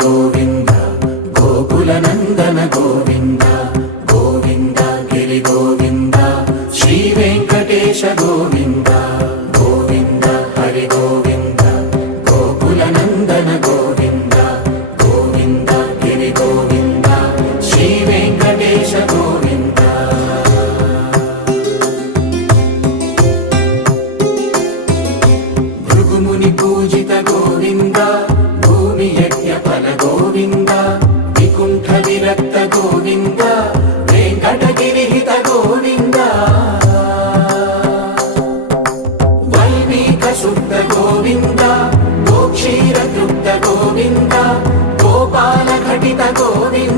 గోవింద గోకుల నందన గోవింద గోవింద గిరి గోవింద శ్రీ వెంకటేశ గోవింద గోవింద హరి గోవింద గోకుల నందన గోవింద గోవింద గిరి గోవింద శ్రీ వెంకటేశ గోవింద భృగుముని పూజిత గోవింద భూమి యజ్ఞ ఫల గోవింద వికుంఠ విరక్త గోవింద వెంకటగిరిహిత గోవింద వల్మీక శుద్ధ గోవింద గోక్షీర తృప్త గోవింద గోపాల ఘటిత గోవింద